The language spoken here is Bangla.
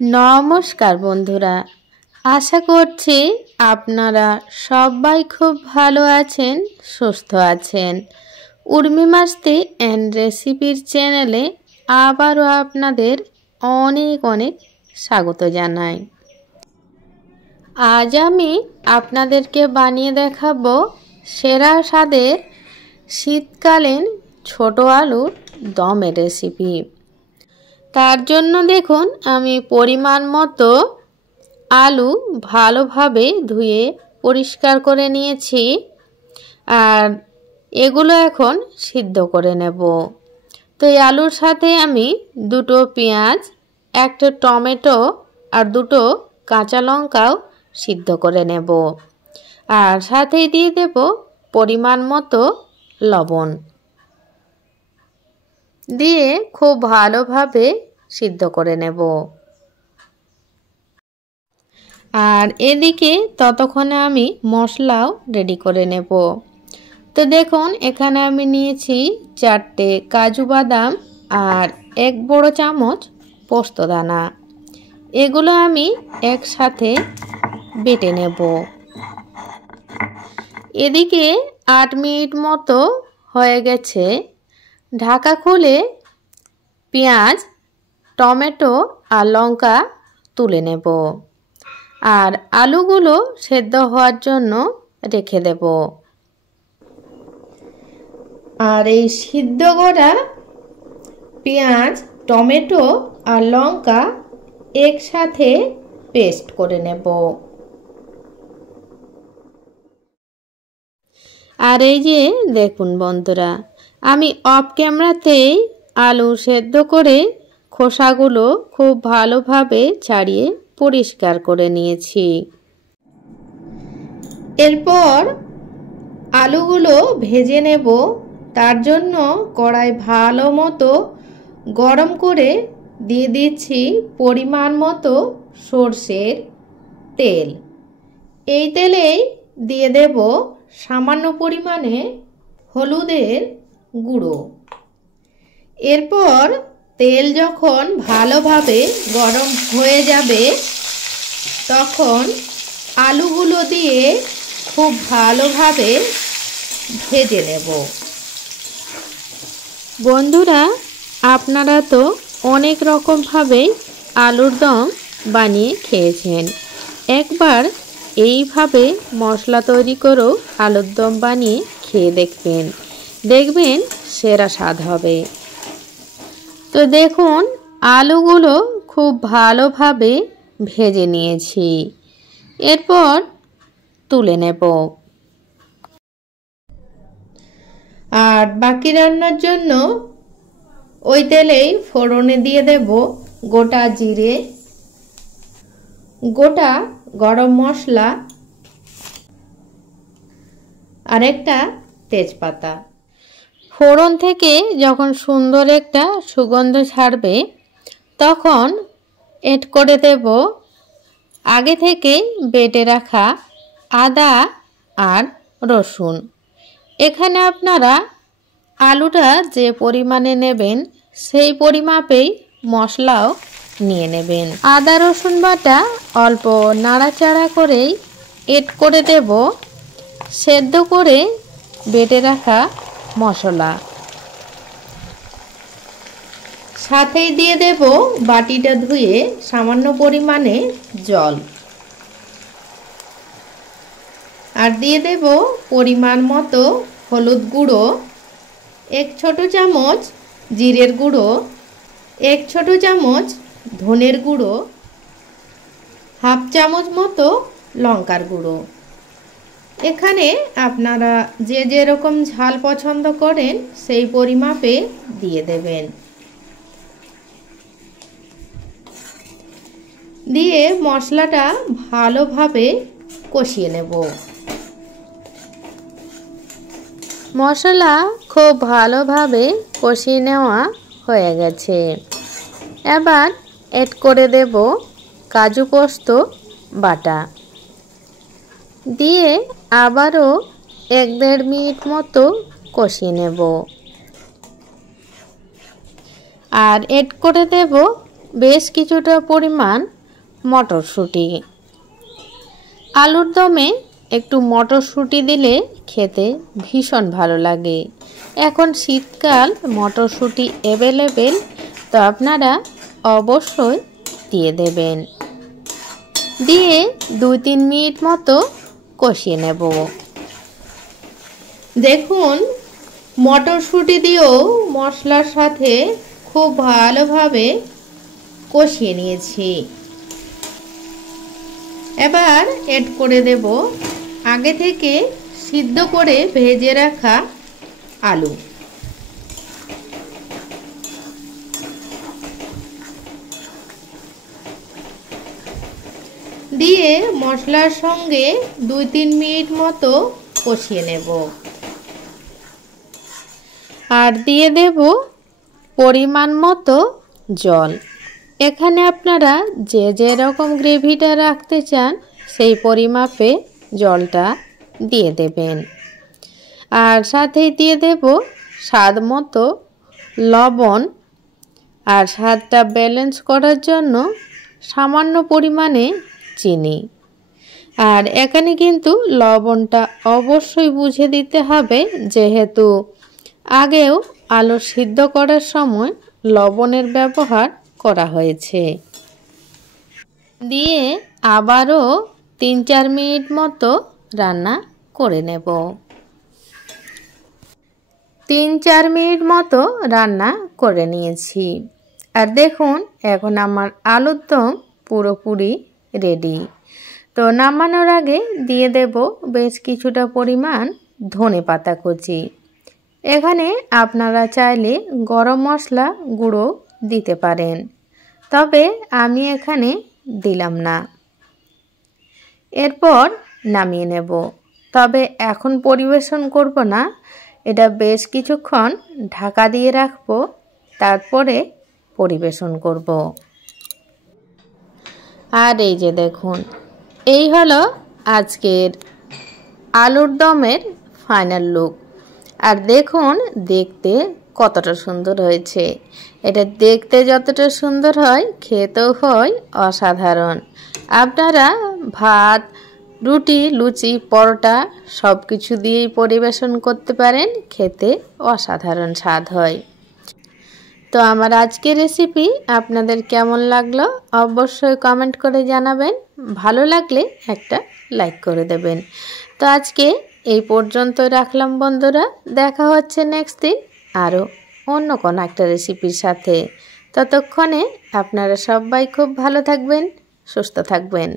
নমস্কার বন্ধুরা, আশা করছি আপনারা সবাই খুব ভালো আছেন, সুস্থ আছেন। উর্মি মাস্তি অ্যান্ড রেসিপির চ্যানেলে আবারও আপনাদের অনেক অনেক স্বাগত জানাই। আজ আমি আপনাদেরকে বানিয়ে দেখাবো সেরা স্বাদের শীতকালীন ছোট আলুর দমের রেসিপি। তার জন্য দেখুন আমি পরিমাণ মতো আলু ভালোভাবে ধুয়ে পরিষ্কার করে নিয়েছি, আর এগুলো এখন সিদ্ধ করে নেব। তো এই আলুর সাথে আমি দুটো পেঁয়াজ, একটা টমেটো আর দুটো কাঁচা লঙ্কাও সিদ্ধ করে নেব, আর সাথেই দিয়ে দেব পরিমাণ মতো লবণ দিয়ে খুব ভালোভাবে সিদ্ধ করে নেব। আর এদিকে ততক্ষণে আমি মশলাও রেডি করে নেব। তো দেখুন এখানে আমি নিয়েছি 4টে কাজু বাদাম আর 1 বড় চামচ পোস্তদানা। এগুলো আমি একসাথে বেটে নেব। এদিকে 8 মিনিট মতো হয়ে গেছে। ঢাকা খুলে পেঁয়াজ, টমেটো আর লঙ্কা তুলে নেব, আর আলুগুলো সেদ্ধ হওয়ার জন্য রেখে দেব। আর এই সিদ্ধ করা পেঁয়াজ, টমেটো আর লঙ্কা একসাথে পেস্ট করে নেব। আর এই যে দেখুন বন্ধুরা, আমি অফ ক্যামেরাতেই আলু সেদ্ধ করে খোসাগুলো খুব ভালোভাবে ছাড়িয়ে পরিষ্কার করে নিয়েছি। এরপর আলুগুলো ভেজে নেব। তার জন্য কড়াই ভালো মতো গরম করে দিয়ে দিচ্ছি পরিমাণ মতো সরষের তেল। এই তেলেই দিয়ে দেব সামান্য পরিমাণে হলুদের গুঁড়ো। এরপর তেল যখন ভালোভাবে গরম হয়ে যাবে তখন আলুগুলো দিয়ে খুব ভালোভাবে ভেজে নেব। বন্ধুরা, আপনারা তো অনেক রকমভাবে আলুর দম বানিয়ে খেয়েছেন। একবার এইভাবে মশলা তৈরি করেও আলুর দম বানিয়ে খেয়ে দেখবেন, দেখবেন সেরা স্বাদ হবে। তো দেখুন আলুগুলো খুব ভালোভাবে ভেজে নিয়েছি। এরপর তুলে নেব। আর বাকি রান্নার জন্য ওই তেলেই ফোড়নে দিয়ে দেব গোটা জিরে, গোটা গরম মশলা আর একটা তেজপাতা। ফোড়ন থেকে যখন সুন্দর একটা সুগন্ধ ছাড়বে তখন এড করে দেব আগে থেকে বেটে রাখা আদা আর রসুন। এখানে আপনারা আলুটা যে পরিমাণে নেবেন সেই পরিমাপেই মশলাও নিয়ে নেবেন। আদা রসুন বাটা অল্প নাড়াচাড়া করেই এড করে দেব সেদ্ধ করে বেটে রাখা মশলা। সাথেই দিয়ে দেব বাটিটা ধুয়ে সামান্য পরিমাণে জল, আর দিয়ে দেব পরিমাণ মতো হলুদ গুঁড়ো, 1 ছোট চামচ জিরের গুঁড়ো, 1 ছোট চামচ ধনের গুঁড়ো, 1/2 চামচ মতো লঙ্কার গুঁড়ো। এখানে আপনারা যে যেরকম ঝাল পছন্দ করেন সেই পরিমাপে দিয়ে দেবেন। দিয়ে মশলাটা ভালোভাবে কষিয়ে নেব। মশলা খুব ভালোভাবে কষিয়ে নেওয়া হয়ে গেছে। এবার এড করে দেব কাজু পোস্ত বাটা, দিয়ে আবারও 1-1.5 মিনিট মতো কষিয়ে নেব। আর এড করে দেব বেশ কিছুটা পরিমাণ মটরশুঁটি। আলুর দমে একটু মটরশুঁটি দিলে খেতে ভীষণ ভালো লাগে। এখন শীতকাল, মটরশুঁটি অ্যাভেলেবেল, তো আপনারা অবশ্যই দিয়ে দেবেন। দিয়ে 2-3 মিনিট মতো কষিয়ে নেব। দেখুন, মটরশুঁটি দিয়েও মশলার সাথে খুব ভালোভাবে কষিয়ে নিয়েছি। এবার এড করে দেব আগে থেকে সিদ্ধ করে ভেজে রাখা আলু। দিয়ে মশলার সঙ্গে 2-3 মিনিট মতো কষিয়ে নেব। আর দিয়ে দেব পরিমাণ মতো জল। এখানে আপনারা যে যেরকম গ্রেভিটা রাখতে চান সেই পরিমাপে জলটা দিয়ে দেবেন। আর সাথেই দিয়ে দেব স্বাদ মতো লবণ। আর স্বাদটা ব্যালেন্স করার জন্য সামান্য পরিমাণে চিনি। আর এখানে কিন্তু লবণটা অবশ্যই বুঝে দিতে হবে, যেহেতু আগেও আলু সিদ্ধ করার সময় লবণের ব্যবহার করা হয়েছে। দিয়ে আবারও 3-4 মিনিট মতো রান্না করে নেব। 3-4 মিনিট মতো রান্না করে নিয়েছি। আর দেখুন, এখন আমার আলুর দম পুরোপুরি রেডি। তো নামানোর আগে দিয়ে দেব বেশ কিছুটা পরিমাণ ধনেপাতা কুচি। এখানে আপনারা চাইলে গরম মশলা গুঁড়ো দিতে পারেন, তবে আমি এখানে দিলাম না। এরপর নামিয়ে নেব। তবে এখন পরিবেশন করব না, এটা বেশ কিছুক্ষণ ঢাকা দিয়ে রাখবো, তারপরে পরিবেশন করব। আর এই যে দেখুন, এই হলো আজকের আলুর দমের ফাইনাল লুক। আর দেখুন দেখতে কতটা সুন্দর হয়েছে। এটা দেখতে যতটা সুন্দর হয়, খেতেও হয় অসাধারণ। আপনারা ভাত, রুটি, লুচি, পরোটা সব কিছু দিয়েই পরিবেশন করতে পারেন, খেতে অসাধারণ স্বাদ হয়। তো আমার আজকের রেসিপি আপনাদের কেমন লাগলো অবশ্যই কমেন্ট করে জানাবেন। ভালো লাগলে একটা লাইক করে দেবেন। তো আজকে এই পর্যন্ত রাখলাম বন্ধুরা। দেখা হচ্ছে নেক্সট দিন আরও অন্য কোনো একটা রেসিপির সাথে। ততক্ষণে আপনারা সবাই খুব ভালো থাকবেন, সুস্থ থাকবেন।